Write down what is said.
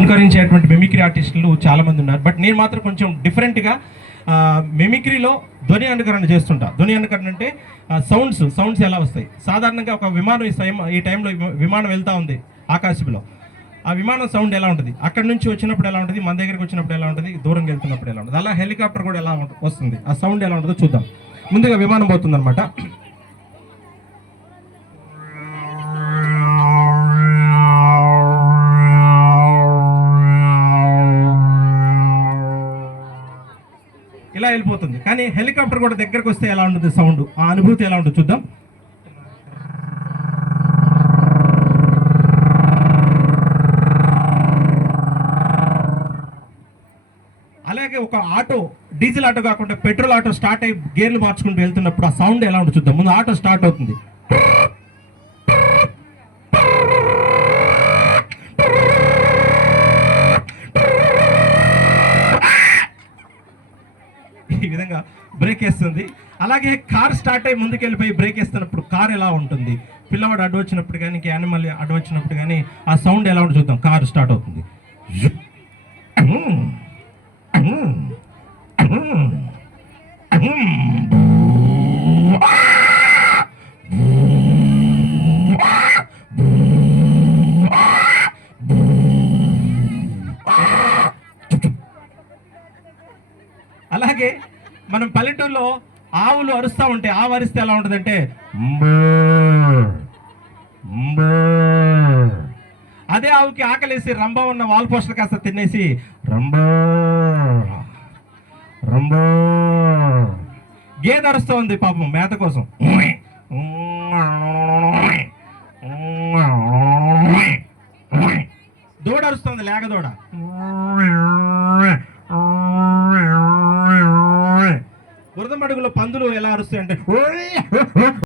అనుకరించేటువంటి mimicry ఆర్టిస్టులు చాలామంది ఉన్నారు. బట్ నేను మాత్రం కొంచెం డిఫరెంట్గా మిమిక్రీలో ధ్వని అనుకరణ చేస్తుంటా. ధ్వని అనుకరణ అంటే సౌండ్స్ ఎలా వస్తాయి. సాధారణంగా ఒక విమానం ఈ టైంలో విమానం వెళ్తూ ఉంది ఆకాశంలో. ఆ విమానం సౌండ్ ఎలా ఉంటుంది, అక్కడ నుంచి వచ్చినప్పుడు ఎలా ఉంటుంది, మన దగ్గరికి వచ్చినప్పుడు ఎలా ఉంటుంది, దూరంగా వెళ్తున్నప్పుడు ఎలా ఉంటుంది, అలా హెలికాప్టర్ కూడా ఎలా వస్తుంది, ఆ సౌండ్ ఎలా ఉంటుందో చూద్దాం. ముందుగా విమానం పోతుందన్నమాట. ఇలా వెళ్ళిపోతుంది. కానీ హెలికాప్టర్ కూడా దగ్గరకు వస్తే ఎలా ఉంటుంది సౌండ్, ఆ అనుభూతి ఎలా ఉంటుంది చూద్దాం. అలాగే ఒక ఆటో, డీజిల్ ఆటో కాకుండా పెట్రోల్ ఆటో స్టార్ట్ అయ్యి గేర్లు మార్చుకుంటూ వెళ్తున్నప్పుడు ఆ సౌండ్ ఎలా ఉంటుంది చూద్దాం. ముందు ఆటో స్టార్ట్ అవుతుంది. ఈ విధంగా బ్రేక్ వేస్తుంది. అలాగే కార్ స్టార్ట్ అయ్యి ముందుకు వెళ్ళిపోయి బ్రేక్ వేస్తున్నప్పుడు కార్ ఎలా ఉంటుంది, పిల్లవాడు అడ్డు వచ్చినప్పుడు కానీ యానిమల్ అడ్డు వచ్చినప్పుడు కానీ ఆ సౌండ్ ఎలా ఉంటుంది చూద్దాం. కార్ స్టార్ట్ అవుతుంది. అలాగే మనం పల్లెటూరులో ఆవులు అరుస్తూ ఉంటే, ఆవు అరిస్తే ఎలా ఉంటుందంటే అదే ఆవుకి ఆకలేసి రంబా ఉన్న వాల్ పోస్టర్ కాస్త తినేసి రంబా రంబా. గేదె అరుస్తూ ఉంది పాపం మేత కోసం. దూడ అరుస్తుంది, లేగదూడ. బురద మడుగులో పందులు ఎలా అరుస్తాయి అంటే